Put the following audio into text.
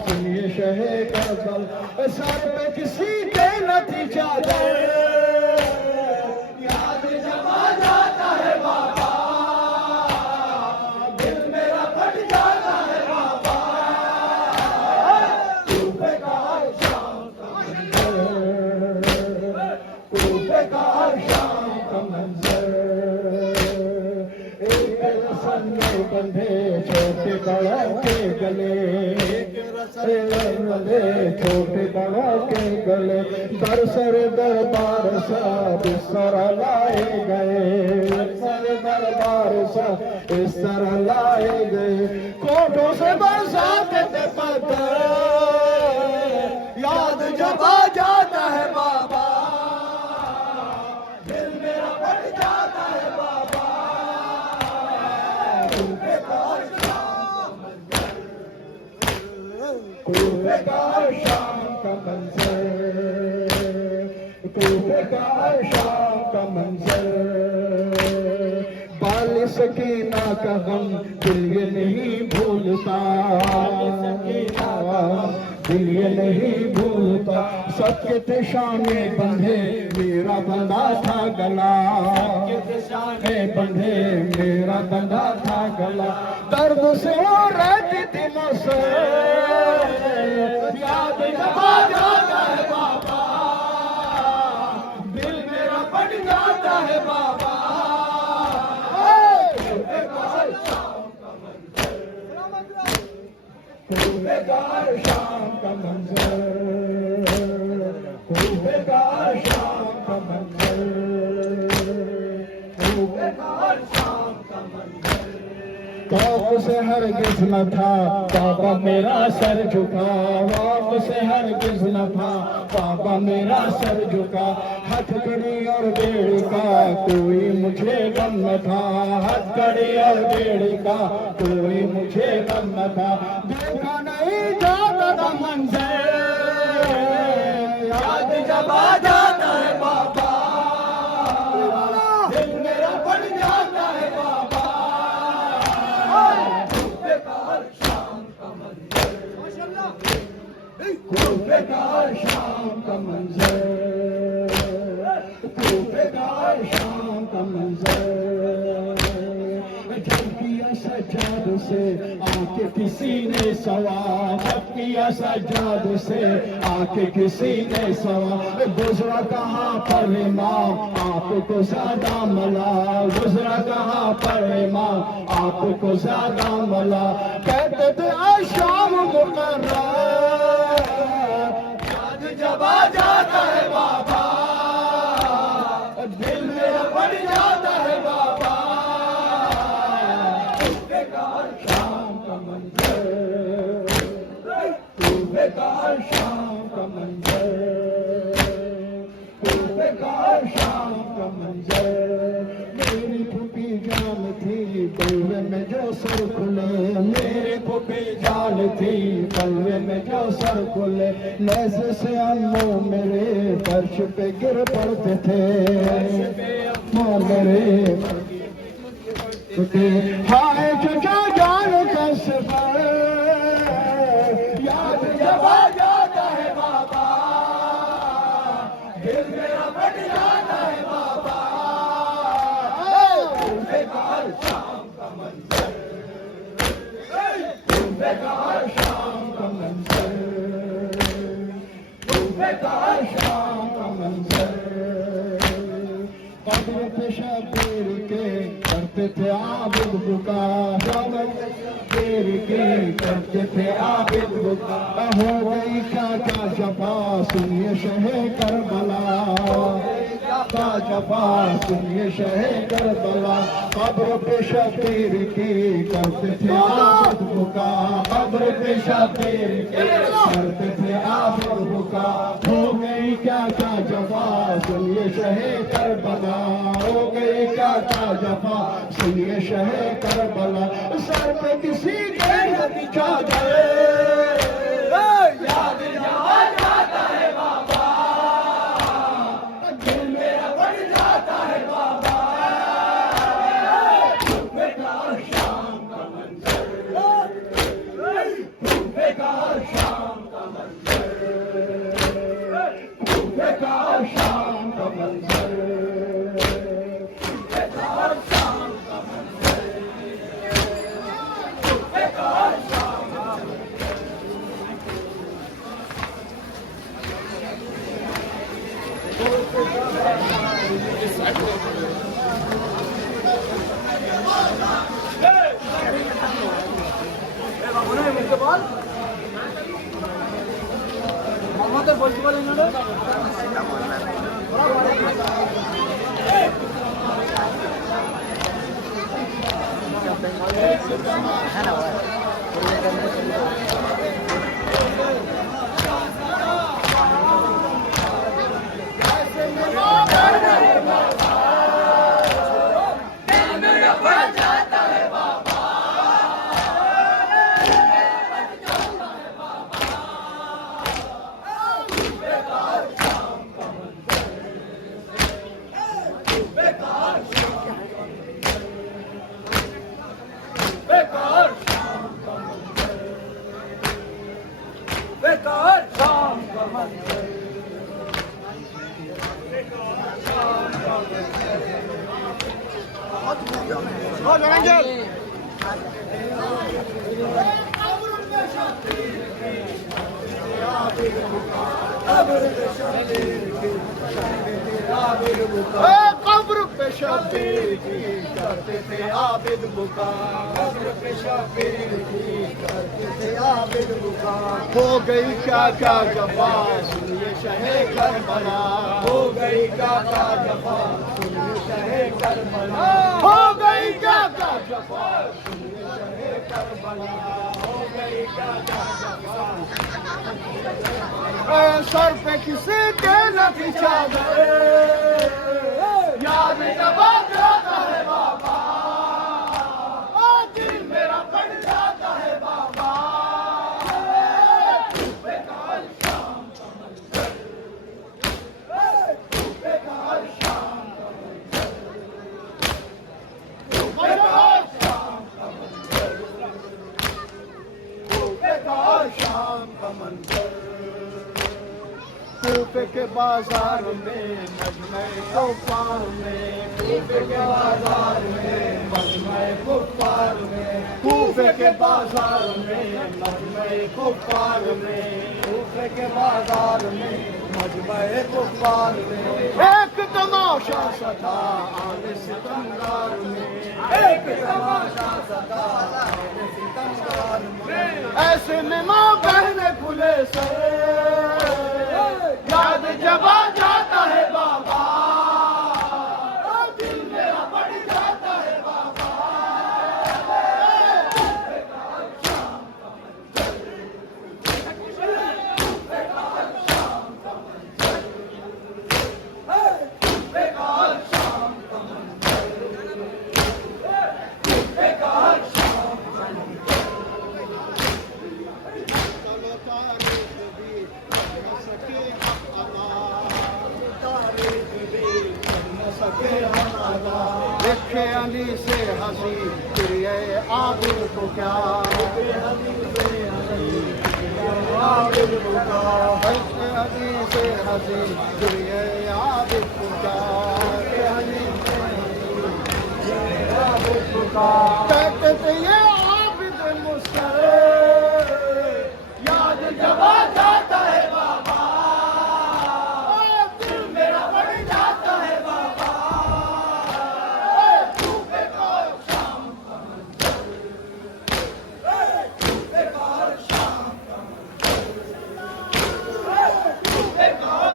सुनिए शहे करबल, सर पे किसी के नथी चादर, याद जब आ जाता है बाबा, दिल मेरा फट जाता है बाबा। कूफे का शाम का मंजर, कूफे का शाम का मंजर, एक रस्म में बंधे छोटे बड़ों के गले, बंधे छोटे बड़ों के गले, दरसर दरबार सा बिस्तर लाए गए, सर दरबार सा बिस्तर लाए गए, कोठों से बरसाते थे पत्थर, याद जब आ जाता है बाबा, दिल मेरा बढ़ जाता है बाबा। कूफे का शाम का मंजर, कूफे का शाम का मंजर, बाली सकीना का गम दिल ये नहीं भूलता, दिल ये नहीं भूलता, सबके थे शामे बंधे मेरा बंधा था गला, सबके शामे बंधे मेरा बंधा था गला, दर्द से वो रहती थी मुझसे, याद जब आ जाता है बाबा, दिल मेरा बढ़ जाता है बाबा। कूफे का शाम का मंजर, कूफे का शाम का मंजर, कूफे का शाम का मंजर, कूफे का शाम का मंजर। कौफ से हरगिज़ न था बाबा मेरा सर झुका, कौफ से हरगिज़ न था बाबा मेरा सर झुका, हथकड़ी और बेड़ी का कोई मुझे गम न था, हथकड़ी और बेड़ी का कोई मुझे गम न था, देखा नहीं जाता था मंजर, याद जब आ जाता है बाबा, दिल मेरा बढ़ जाता है बाबा। कूफे का शाम का मंजर, कूफे का शाम का मंजर, कूफे का शाम का मंजर, जब किया सज्जाद से आके किसी ने सवाल, जब किया सज्जाद से आके किसी ने सवाल, गुजरा कहाँ पर इमाम आपको ज्यादा मला, गुजरा कहाँ पर इमाम आपको ज्यादा मला, कहते थे आज शाम मुकर्रर, याद जब आ जाता है बाबा, दिल मेरा बढ़ जाता है बाबा। कूफे का शाम का मंजर, कूफे का शाम का मंजर, कूफे का शाम का मंजर, मेरी फूफी जान थी बलवे में जो सर खुले, मेरी फूफी जान थी बलवे में जो सर खुले, नैज़े से अम्मू मेरे फर्श पे गिर पड़ते थे, मेरे हाय चचा जान का सफर, याद जब आ जाता है बाबा, दिल मेरा बढ़ जाता है बाबा। कूफे का शाम का मंजर, कूफे का शाम का मंजर, कूफे का शाम का मंजर, कब्र पे शबीर के करते थे आबिद बुका, शबीर के करते थे आबिद बुका, हो गई क्या क्या जफा सुनिए शहे करबला, क्या जफा सुनिए शहे करबला, कब्र पे शबीर की करते थे आबिद बुका, कब्र पे शबीर के करते थे आबिद बुका, हो गई क्या क्या जफा सुनिए शहे करबला, हो गई क्या क्या जफा सुनिए शहे करबला, सर पे किसी के नथी चादर, याद जब आ जाता है बाबा, दिल मेरा बढ़ जाता है बाबा। कूफे का शाम का मंजर, कूफे का शाम আমাদের বলতে পারেন না बेकार शाम का मंजर कब्र पे शबीर की करते थे आबिद बुका कब्र पे शबीर की करते थे आबिद बुका हो गई क्या क्या जफा सुनिए शहे करबला हो गई क्या क्या जफा सुनिए शहे करबला हो गई क्या क्या जफा सुनिए शहे करबला हो गई क्या क्या जफा सर पे किसी के न थी चादर याद जब जाता है बाबा दिल मेरा बढ़ जाता है बाबा बेकार शाम का मंजर बेकार शाम का मंजर बेकार शाम का मंजर बेकार शाम का मंजर कूफे के बाजार में मजमे कुफार में कूफे के बाजार में मजमे कुफार में कूफे के बाजार में मजमे कुफार में कूफे के बाजार में मजमे कुफार में एक तमाशा सता आने सितमगार में एक तमाशा सता आने सितमगार में ऐसे में माँ बहने खुले सर याद जब आ जाता है बाबा दिल मेरा बढ़ जाता है बाबा बेकार शाम का मंजर बेकार शाम का मंजर बेकार शाम का मंजर बेकार शाम का मंजर चलो तारीख भी सके देखे अली से हंसी प्रिय आबिद को क्या आबिद को क्या देखे अली से हंसी प्रिय आबिद को क्या आबिद को क्या कहते थे ये आबिद मुस्कर याद जब